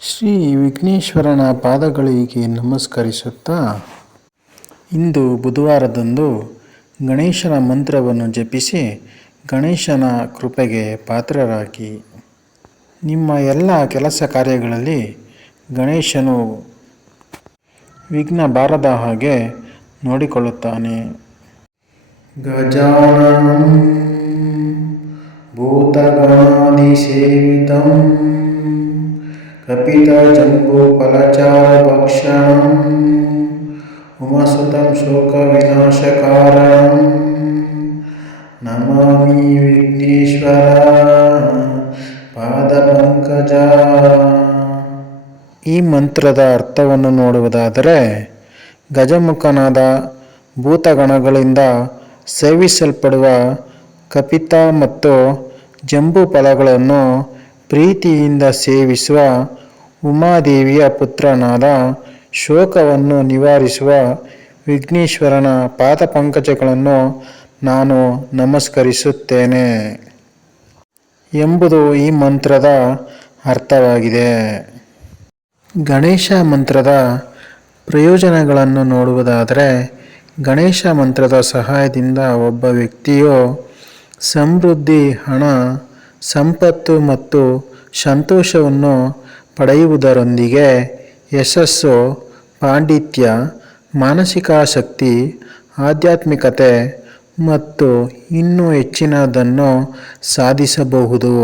ಶ್ರೀ ವಿಘ್ನೇಶ್ವರನ ಪಾದಗಳಿಗೆ ನಮಸ್ಕರಿಸುತ್ತಾ ಇಂದು ಬುಧವಾರದಂದು ಗಣೇಶನ ಮಂತ್ರವನ್ನು ಜಪಿಸಿ ಗಣೇಶನ ಕೃಪೆಗೆ ಪಾತ್ರರಾಗಿ. ನಿಮ್ಮ ಎಲ್ಲ ಕೆಲಸ ಕಾರ್ಯಗಳಲ್ಲಿ ಗಣೇಶನು ವಿಘ್ನ ಬಾರದ ಹಾಗೆ ನೋಡಿಕೊಳ್ಳುತ್ತಾನೆ. ಗಜಾನನಂ ಭೂತಗಣಾಧಿಸೇವಿತಂ ಕಪಿತಜಂಬೂಫಲಚಾರುಭಕ್ಷಣಂ ಉಮಾಸುತಂ ಶೋಕವಿನಾಶಕಾರಣಂ ನಮಾಮಿ ವಿಘ್ನೇಶ್ವರ ಪಾದಪಂಕಜ. ಈ ಮಂತ್ರದ ಅರ್ಥವನ್ನು ನೋಡುವುದಾದರೆ, ಗಜಮುಖನಾದ ಭೂತಗಣಗಳಿಂದ ಸೇವಿಸಲ್ಪಡುವ ಕಪಿತ ಮತ್ತು ಜಂಬೂ ಫಲಗಳನ್ನು ಪ್ರೀತಿಯಿಂದ ಸೇವಿಸುವ ಉಮಾದೇವಿಯ ಪುತ್ರನಾದ ಶೋಕವನ್ನು ನಿವಾರಿಸುವ ವಿಘ್ನೇಶ್ವರನ ಪಾದಪಂಕಜಗಳನ್ನು ನಾನು ನಮಸ್ಕರಿಸುತ್ತೇನೆ ಎಂಬುದು ಈ ಮಂತ್ರದ ಅರ್ಥವಾಗಿದೆ. ಗಣೇಶ ಮಂತ್ರದ ಪ್ರಯೋಜನಗಳನ್ನು ನೋಡುವುದಾದರೆ, ಗಣೇಶ ಮಂತ್ರದ ಸಹಾಯದಿಂದ ಒಬ್ಬ ವ್ಯಕ್ತಿಯು ಸಮೃದ್ಧಿ, ಹಣ, ಸಂಪತ್ತು ಮತ್ತು ಸಂತೋಷವನ್ನು ಪಡೆಯುವುದರೊಂದಿಗೆ ಯಶಸ್ಸು, ಪಾಂಡಿತ್ಯ, ಮಾನಸಿಕ ಶಕ್ತಿ, ಆಧ್ಯಾತ್ಮಿಕತೆ ಮತ್ತು ಇನ್ನೂ ಹೆಚ್ಚಿನದನ್ನು ಸಾಧಿಸಬಹುದು.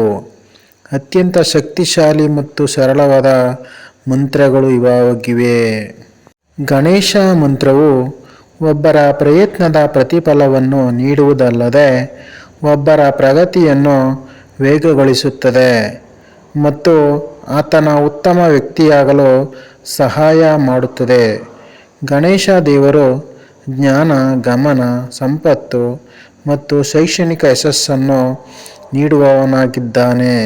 ಅತ್ಯಂತ ಶಕ್ತಿಶಾಲಿ ಮತ್ತು ಸರಳವಾದ ಮಂತ್ರಗಳು ಇವಾಗಿವೆ. ಗಣೇಶ ಮಂತ್ರವು ಒಬ್ಬರ ಪ್ರಯತ್ನದ ಪ್ರತಿಫಲವನ್ನು ನೀಡುವುದಲ್ಲದೆ ಒಬ್ಬರ ಪ್ರಗತಿಯನ್ನು ವೇಗಗೊಳಿಸುತ್ತದೆ ಮತ್ತು ಆತನ ಉತ್ತಮ ವ್ಯಕ್ತಿಯಾಗಲು ಸಹಾಯ ಮಾಡುತ್ತದೆ. ಗಣೇಶ ದೇವರು ಜ್ಞಾನ, ಗಮನ, ಸಂಪತ್ತು ಮತ್ತು ಶೈಕ್ಷಣಿಕ ಯಶಸ್ಸನ್ನು ನೀಡುವವನಾಗಿದ್ದಾನೆ.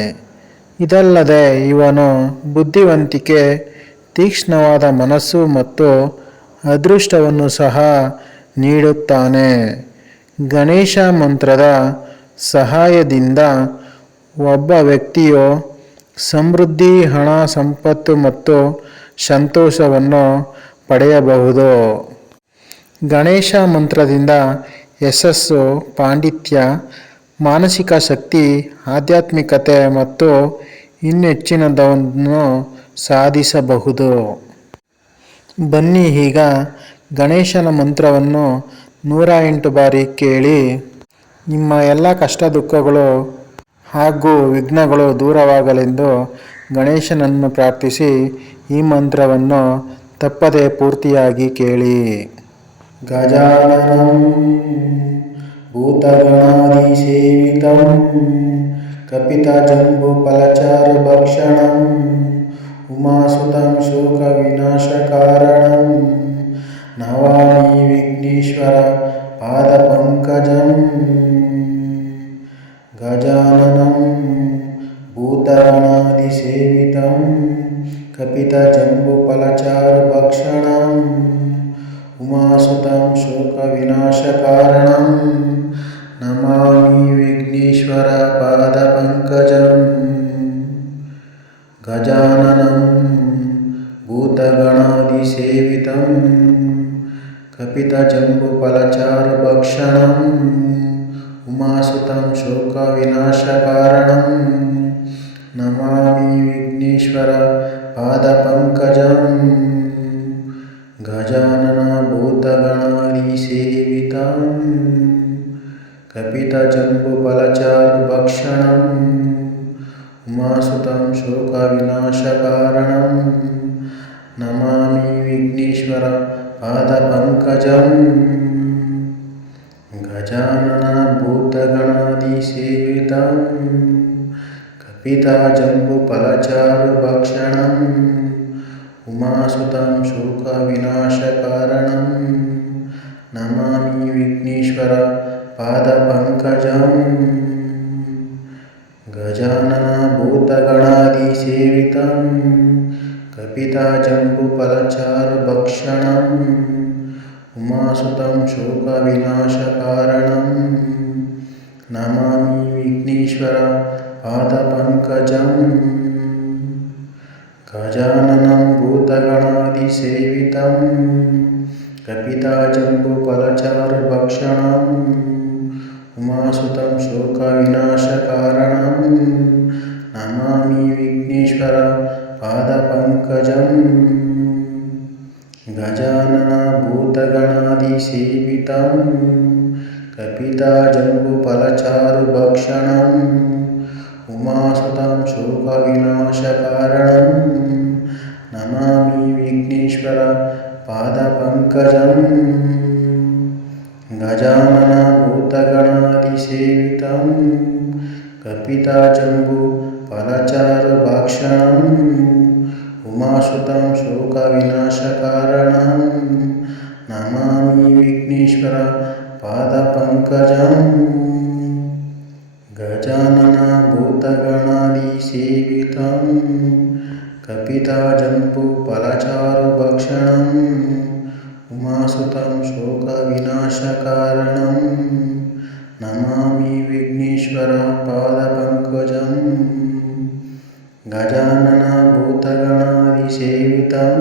ಇದಲ್ಲದೆ ಇವನು ಬುದ್ಧಿವಂತಿಕೆ, ತೀಕ್ಷ್ಣವಾದ ಮನಸ್ಸು ಮತ್ತು ಅದೃಷ್ಟವನ್ನು ಸಹ ನೀಡುತ್ತಾನೆ. ಗಣೇಶ ಮಂತ್ರದ ಸಹಾಯದಿಂದ ಒಬ್ಬ ವ್ಯಕ್ತಿಯು ಸಮೃದ್ಧಿ, ಹಣ, ಸಂಪತ್ತು ಮತ್ತು ಸಂತೋಷವನ್ನು ಪಡೆಯಬಹುದು. ಗಣೇಶ ಮಂತ್ರದಿಂದ ಯಶಸ್ಸು, ಪಾಂಡಿತ್ಯ, ಮಾನಸಿಕ ಶಕ್ತಿ, ಆಧ್ಯಾತ್ಮಿಕತೆ ಮತ್ತು ಇನ್ನೆಚ್ಚಿನದನ್ನು ಸಾಧಿಸಬಹುದು. ಬನ್ನಿ ಈಗ ಗಣೇಶನ ಮಂತ್ರವನ್ನು 108 ಬಾರಿ ಕೇಳಿ ನಿಮ್ಮ ಎಲ್ಲ ಕಷ್ಟ ದುಃಖಗಳು ಹಾಗೂ ವಿಘ್ನಗಳು ದೂರವಾಗಲೆಂದು ಗಣೇಶನನ್ನು ಪ್ರಾರ್ಥಿಸಿ ಈ ಮಂತ್ರವನ್ನು ತಪ್ಪದೆ ಪೂರ್ತಿಯಾಗಿ ಕೇಳಿ. ಗಜಾನನಂ ಭೂತಗಣಾಧಿಸೇವಿತಂ ಕಪಿತಜಂಬೂಫಲಚಾರುಭಕ್ಷಣಂ ಉಮಾಸುತಂ ಶೋಕವಿನಾಶಕಾರಣಂ ನಮಾಮಿ ವಿಘ್ನೇಶ್ವರ ಪಾದಪಂಕಜಂ. ಗಜಾನನಂ ಭೂತಗಣಾಧಿಸೇವಿತಂ ಕಪಿತಜಂಬೂಫಲಚಾರುಭಕ್ಷಣಂ ಉಮಾಸುತಂ ಶೋಕವಿನಾಶಕಾರಣಂ ನಮಾಮಿ ವಿಘ್ನೇಶ್ವರ ಪಾದಪಂಕಜಂ. ಗಜಾನನಂ ಭೂತಗಣಾಧಿಸೇವಿತಂ ಕಪಿತಜಂಬೂಫಲಚಾರುಭಕ್ಷಣಂ ಉಮಾಸುತಂ ಶೋಕವಿನಾಶಕಾರಣಂ ನಮಾಮಿ ವಿಘ್ನೇಶ್ವರ ಪಾದಪಂಕಜಂ. ಗಜಾನನ ಭೂತಗಣಾಧಿಸೇವಿತಂ ಕಪಿತಜಂಬೂಫಲಚಾರುಭಕ್ಷಣಂ ಉಮಾಸುತಂ ಶೋಕವಿನಾಶಕಾರಣಂ ನಮಾಮಿ ವಿಘ್ನೇಶ್ವರ ಪಾದಪಂಕಜಂ. ಗಜಾನನ ಭೂತಗಣಾಧಿಸೇವಿತಂ ಕಪಿತಜಂಬೂಫಲಚಾರುಭಕ್ಷಣಂ ಉಮಾಸುತಂ ಶೋಕವಿನಾಶಕಾರಣಂ ನಮಾಮಿ ವಿಘ್ನೇಶ್ವರ ಪಾದಪಂಕಜಂ. ಗಜಾನನ ಭೂತಗಣಾಧಿಸೇವಿತಂ ಕಪಿತಜಂಬೂಫಲಚಾರುಭಕ್ಷಣಂ ಉಮಾಸುತಂ ಶೋಕವಿನಾಶಕಾರಣಂ ನಮಾಮಿ ವಿಘ್ನೇಶ್ವರ ಪಾದಪಂಕಜಂ. गजाननं भूतगणादिसेवितं कपिताजम्बुफलचारुभक्षणम् उमासुतं शोकविनाशकारणं नमामि विघ्नेश्वर पादपङ्कजम् गजानन भूतगणादिसेवितं कपिताजम्बुफलचारुभक्षणम् उमासुतं शोकविनाशकारणं नमामि विघ्नेश्वर पादपङ्कजम् गजानन भूतगणादिसेवितं कपिताजम्बुफलचारुभक्षणम् उमासुतं शोकविनाशकारणं नमामि विघ्नेश्वर पादपङ्कजम् गजानन भूतगणादिसेवितं कपिताजम्बुफलचारुभक्षणम् उमासुतं शोकविनाशकारणं नमामि विघ्नेश्वर पादपङ्कजम् गजानन भूतगणादिसेवितं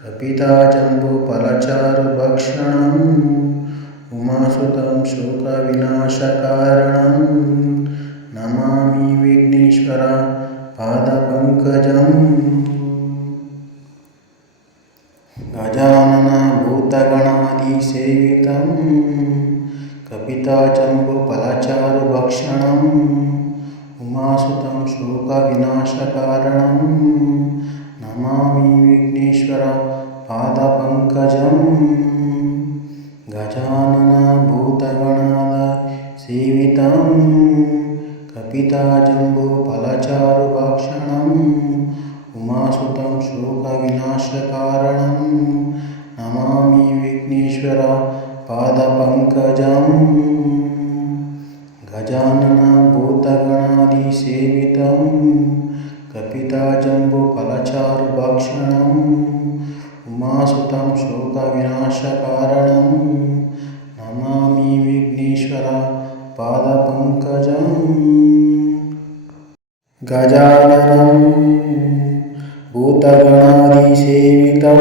कपिताजम्बुफलचारुभक्षणम् उमासुतं शोकविनाशकारणं नमामि विघ्नेश्वर पादपङ्कजम् गजानन भूतगणादिसेवितं कपिताजम्बुफलचारुभक्षणम् उमासुतं शोकविनाशकारणं नमामि विघ्नेश्वर पादपङ्कजम् गजानन भूतगणादिसेवितं कपिताजम्बुफलचारुभक्षणम् उमासुतं शोकविनाशकारणं नमामि विघ्नेश्वर पादपङ्कजम् गजानन भूतगणादिसेवितं कपिताजम्बुफलचारुभक्षणम् उमासुतं शोकविनाशकारणं नमामि विघ्नेश्वर पादपङ्कजम् गजाननं भूतगणादिसेवितं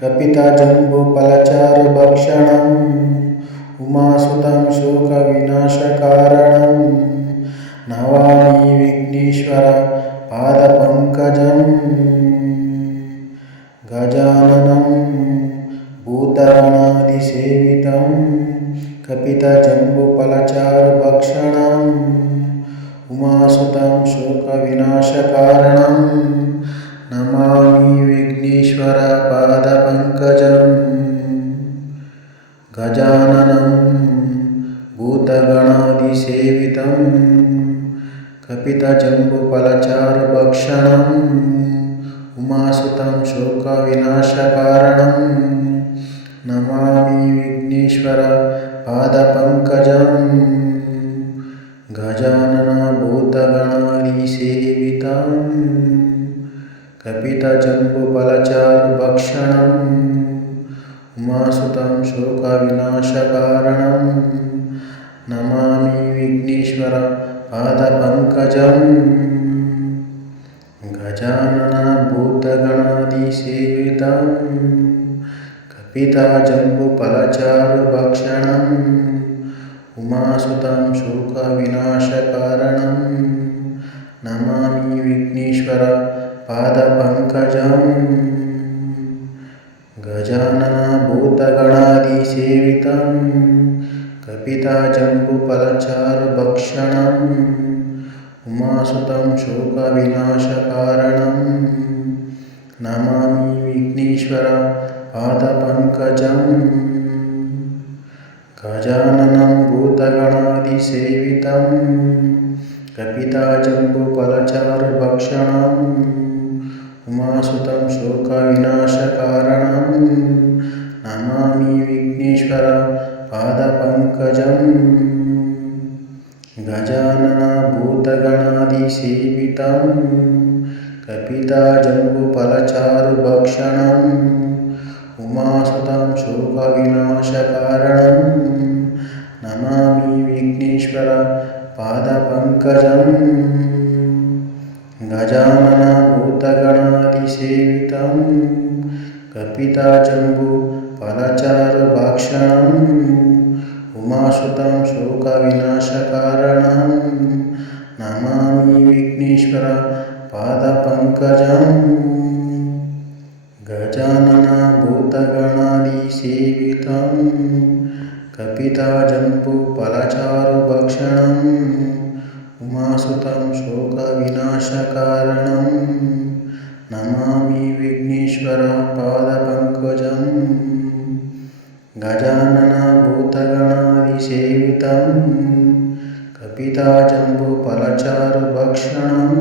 कपिताजम्बुफलचारुभक्षणम् उमासुतं शोकविनाशकारणं नमामि विघ्नेश्वर पादपङ्कजम् गजाननं भूतगणादिसेवितं कपिताजम्बुफलचारुभक्षणम् उमासुतं शोकविनाशकारणं नमामि विघ्नेश्वर पादपङ्कजम् गजाननं भूतगणादिसेवितं कपिताजम्बुफलचारुभक्षणम् उमासुतं शोकविनाशकारणं नमामि विघ्नेश्वर पादपङ्कजम् गजानन भूतगणादिसेवितं कपिताजम्बुफलचारुभक्षणम् उमासुतं शोकविनाशकारणं नमामि विघ्नेश्वर पादपङ्कजम् गजानन भूतगणादिसेवितं कपिताजम्बुफलचारुभक्षणम् उमासुतं शोकविनाशकारणं नमामि विघ्नेश्वर पादपङ्कजम् गजानन भूतगणादिसेवितं कपिताजम्बुफलचारुभक्षणम् उमासुतं शोकविनाशकारणं नमामि विघ्नेश्वर पादपङ्कजम् गजाननं भूतगणादिसेवितं कपिताजम्बुफलचारुभक्षणम् उमासुतं शोकविनाशकारणं नमामि विघ्नेश्वर पादपङ्कजम् गजानन भूतगणादिसेवितं कपिताजम्बुफलचारुभक्षणम् उमासुतं शोकविनाशकारणं नमामि विघ्नेश्वर पादपङ्कजम् गजानन भूतगणादिसेवितं कपितजम्बूफलचारुभक्षणं उमासुतं शोकविनाशकारणं नमामि विघ्नेश्वर पादपङ्कजम् गजानन भूतगणादिसेवितं कपितजम्बूफलचारुभक्षणं उमासुतं शोकविनाशकारणं नमामि विघ्नेश्वर पादपङ्कजम् गजानन भूतगणादिसेवितं कपितजम्बूफलचारुभक्षणं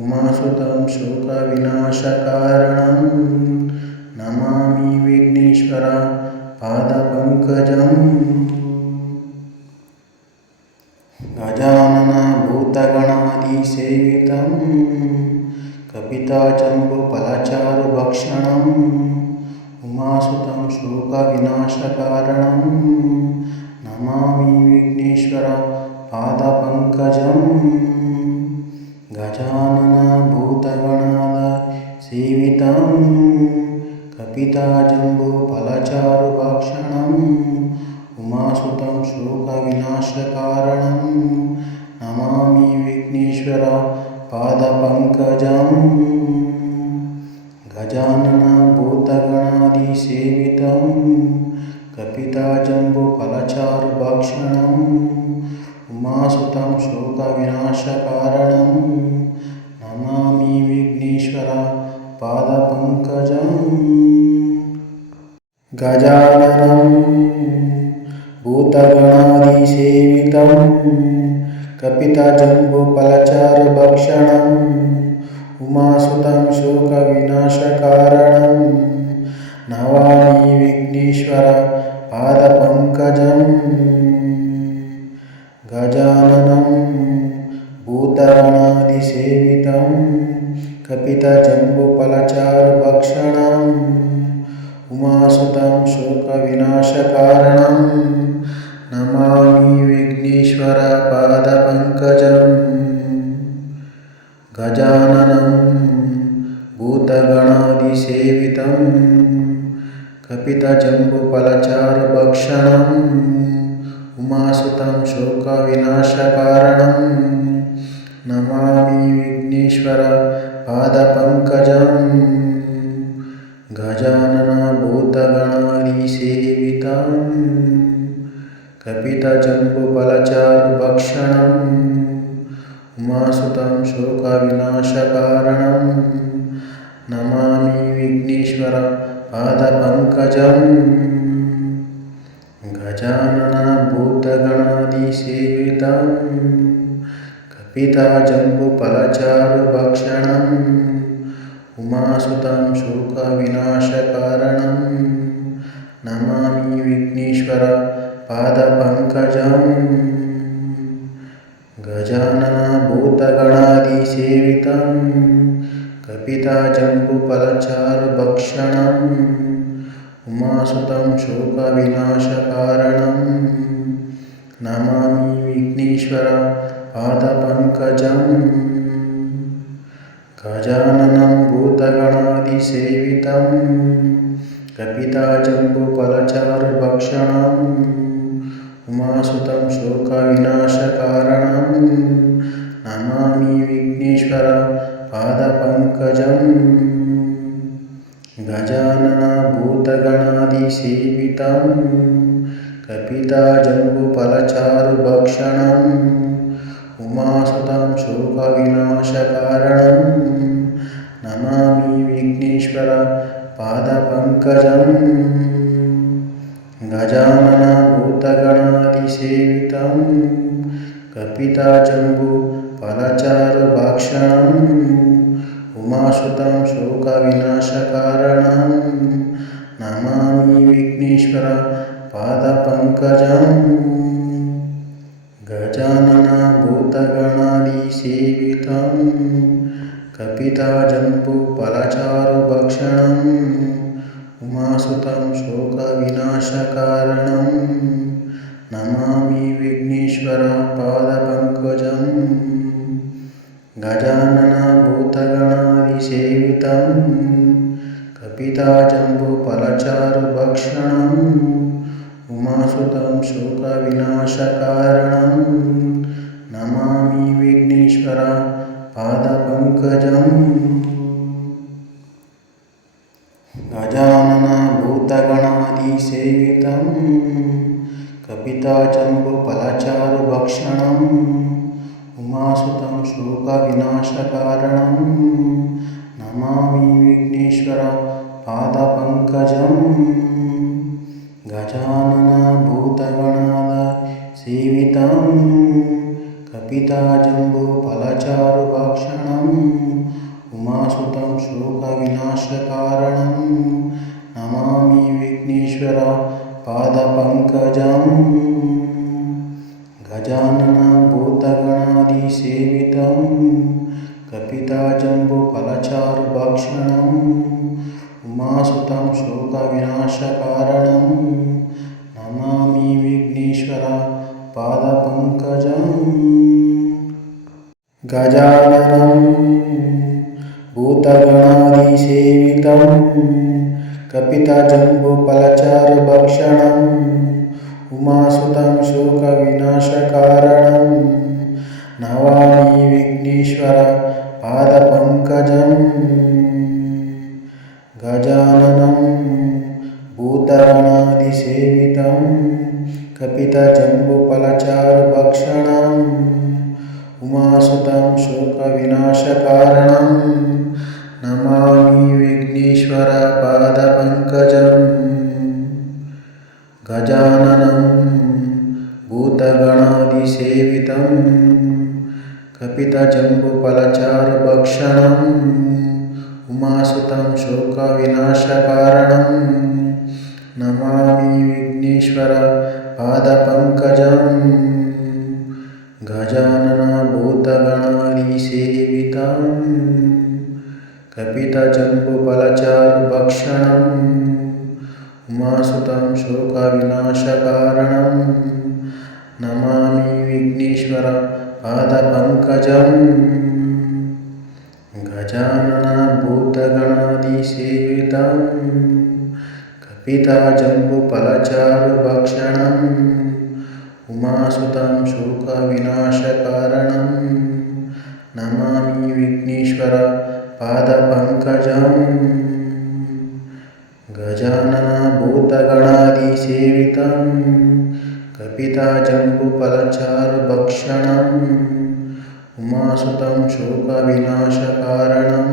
उमासुतं शोकविनाशकारणं नमामि विघ्नेश्वर पादपङ्कजम् गजानन भूतगणादिसेवितं कपितजम्बूफलचारुभक्षणं उमासुतं शोकविनाशकारणं नमामि विघ्नेश्वर पादपङ्कजम् गजानन भूतगणादिसेवितं कपितजम्बूफलचारुभक्षणं उमासुतं शोकविनाशकारणं नमामि विघ्नेश्वर पादपङ्कजम् गजानन भूतगणादिसेवितं कपितजम्बूफलचारुभक्षणं उमासुतं शोकविनाशकारणं नमामि विघ्नेश्वर पादपङ्कजम् गजाननं भूतगणादिसेवितं कपितजम्बूफलचारुभक्षणं उमासुतं शोकविनाशकारणं नमामि विघ्नेश्वर पादपङ्कजम् गजाननं भूतगणादिसेवितं कपितजम्बूफलचारुभक्षणं उमासुतं शोकविनाशकारणं नमामि विघ्नेश्वर पादपङ्कजम् गजाननं भूतगणादिसेवितं कपितजम्बूफलचारुभक्षणं उमासुतं शोकविनाशकारणं नमामि विघ्नेश्वर पादपङ्कजम् गजानन भूतगणादिसेवितं कपितजम्बूफलचारुभक्षणं उमासुतं शोकविनाशकारणं नमामि विघ्नेश्वर पादपङ्कजम् गजानन भूतगणादिसेवितं कपितजम्बूफलचारुभक्षणं उमासुतं शोकविनाशकारणं नमामि विघ्नेश्वर पादपङ्कजम् गजानन भूतगणादिसेवितं कपितजम्बूफलचारुभक्षणं उमासुतं शोकविनाशकारणं नमामि विघ्नेश्वर पादपङ्कजम् गजाननं भूतगणादिसेवितं कपितजम्बूफलचारुभक्षणं उमासुतं शोकविनाशकारणं नमामि विघ्नेश्वर पादपङ्कजम् गजानन भूतगणादिसेवितं कपितजम्बूफलचारुभक्षणं उमासुतं शोकविनाशकारणं नमामि विघ्नेश्वर पादपङ्कजम् गजानन भूतगणादिसेवितं कपितजम्बूफलचारुभक्षणं उमासुतं शोकविनाशकारणं नमामि विघ्नेश्वर पादपङ्कजम् गजानन भूतगणादिसेवितं कपितजम्बूफलचारुभक्षणं उमासुतं शोकविनाशकारणं नमामि विघ्नेश्वर पादपङ्कजम् गजानन भूतगणादिसेवितं कपिताजम्बूफलचारुभक्षणम् उमासुतं शोकविनाशकारणं नमामि विघ्नेश्वर पादपङ्कजम् गजानन भूतगणादिसेवितं कपिताजम्बूफलचारुभक्षणम् उमासुतं शोकविनाशकारणं नमामि विघ्नेश्वर पादपङ्कजम् गजानन भूतगणादिसेवितं कपिताजम्बूफलचारुभक्षणम् उमासुतं शोकविनाशकारणं नमामि विघ्नेश्वर पादपङ्कजम् गजानन भूतगणादिसेवितं कपिताजम्बूफलचारुभक्षणम् उमासुतं शोकविनाशकारणं नमामि विघ्नेश्वर पादपङ्कजम् गजाननं भूतगणादिसेवितं कपिताजम्बूफलचारुभक्षणम् उमासुतं शोकविनाशकारणं नमामि विघ्नेश्वर पादपङ्कजम् गजाननं भूतगणादिसेवितं कपिताजम्बूफलचारुभक्षणम् उमासुतं शोकविनाशकारणं नमामि विघ्नेश्वर पादपङ्कजम् गजाननं भूतगणादिसेवितं कपिताजम्बूफलचारुभक्षणम् उमासुतं शोकविनाशकारणं नमामि विघ्नेश्वर पादपङ्कजम् गजानन भूतगणादिसेवितं कपिताजम्बूफलचारुभक्षणम् उमासुतं शोकविनाशकारणं नमामि विघ्नेश्वर पादपङ्कजम् गजानन भूतगणादिसेवितं कपिताजम्बूफलचारुभक्षणम् उमासुतं शोकविनाशकारणं नमामि विघ्नेश्वर पादपङ्कजम् गजानन भूतगणादिसेवितं कपिताजम्बूफलचारुभक्षणम् उमासुतं शोकविनाशकारणं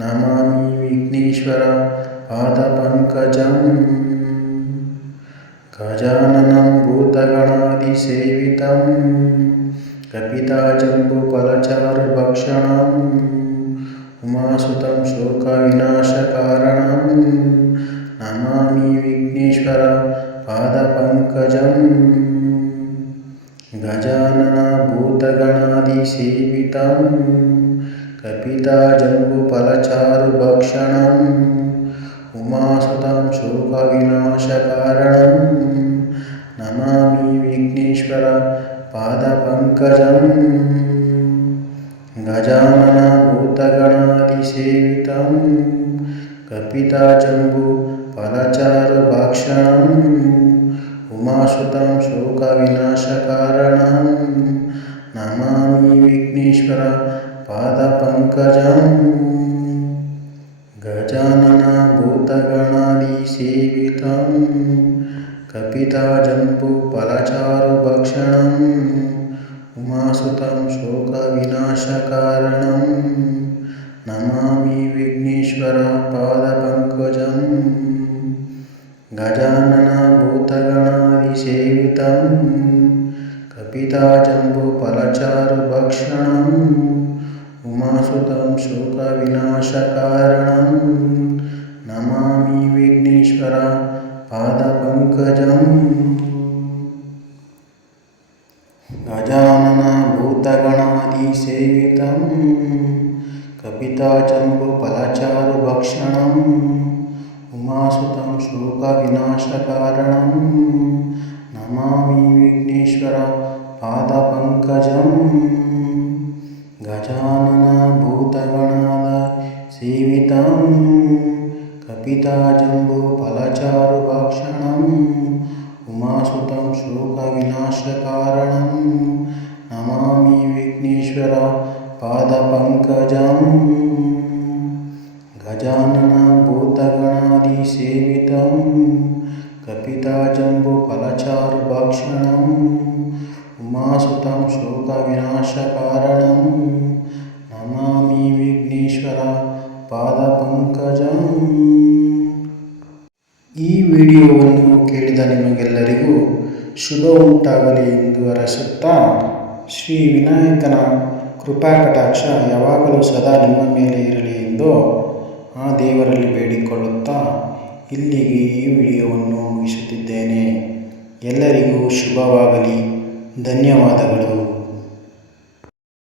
नमामि विघ्नेश्वर पादपङ्कजम् गजाननं भूतगणादिसेवितं कपिताजम्बूफलचारुभक्षणम् उमासुतं शोकविनाशकारणं नमामि विघ्नेश्वर पादपङ्कजम् गजानन भूतगणादिसेवितं कपिताजम्बूफलचारुभक्षणम् उमासुतं शोकविनाशकारणं नमामि विघ्नेश्वर पादपङ्कजम् गजानन भूतगणादिसेवितं कपिताजम्बूफलचारुभक्षणम् उमासुतं शोकविनाशकारणं नमामि विघ्नेश्वर पादपङ्कजम् गजानन भूतगणादिसेवितं कपिताजम्बूफलचारुभक्षणम् उमासुतं शोकविनाशकारणं नमामि विघ्नेश्वर पादपङ्कजम् गजानन भूतगणादिसेवितं कपिताजम्बूफलचारुभक्षणम् उमासुतं शोकविनाशकारणं नमामि विघ्नेश्वर पादपङ्कजम् गजानन भूतगणादिसेवितं कपिताजम्बूफलचारुभक्षणम् उमासुतं शोकविनाशकारणं नमामि विघ्नेश्वर पादपङ्कजम् ಗಜಾನನ ಭೂತಗಣಾದ ಸೇವಿತಂ ಕಪಿತಾಜಂಬೂ ಫಲಚಾರುಭಕ್ಷಣಂ ಉಮಾಸುತಂ ಶೋಕವಿನಾಶಕಾರಣಂ ನಮಾಮಿ ವಿಘ್ನೇಶ್ವರ ಪಾದಪಂಕಜಂ. ಗಜಾನನ ಭೂತಗಣಾದಿ ಸೇವಿತಂ ಕಪಿತಾಜಂಬೂ ಫಲಚಾರುಭಕ್ಷಣಂ ಉಮಾಸುತಂ ಶೋಕವಿನಾಶಕಾರಣಂ ನಮಾಮಿ ವಿಘ್ನೇಶ್ವರ ಪಾದಪಂಕಜಂ. ಈ ವಿಡಿಯೋವನ್ನು ಕೇಳಿದ ನಿಮಗೆಲ್ಲರಿಗೂ ಶುಭ ಉಂಟಾಗಲಿ ಎಂದು ಹರಸುತ್ತಾ, ಶ್ರೀ ವಿನಾಯಕನ ಕೃಪಾಕಟಾಕ್ಷ ಯಾವಾಗಲೂ ಸದಾ ನಿಮ್ಮ ಮೇಲೆ ಇರಲಿ ಎಂದು ಆ ದೇವರಲ್ಲಿ ಬೇಡಿಕೊಳ್ಳುತ್ತಾ ಇಲ್ಲಿಗೆ ಈ ವಿಡಿಯೋವನ್ನು ಮುಗಿಸುತ್ತಿದ್ದೇನೆ. ಎಲ್ಲರಿಗೂ ಶುಭವಾಗಲಿ. ಧನ್ಯವಾದಗಳು.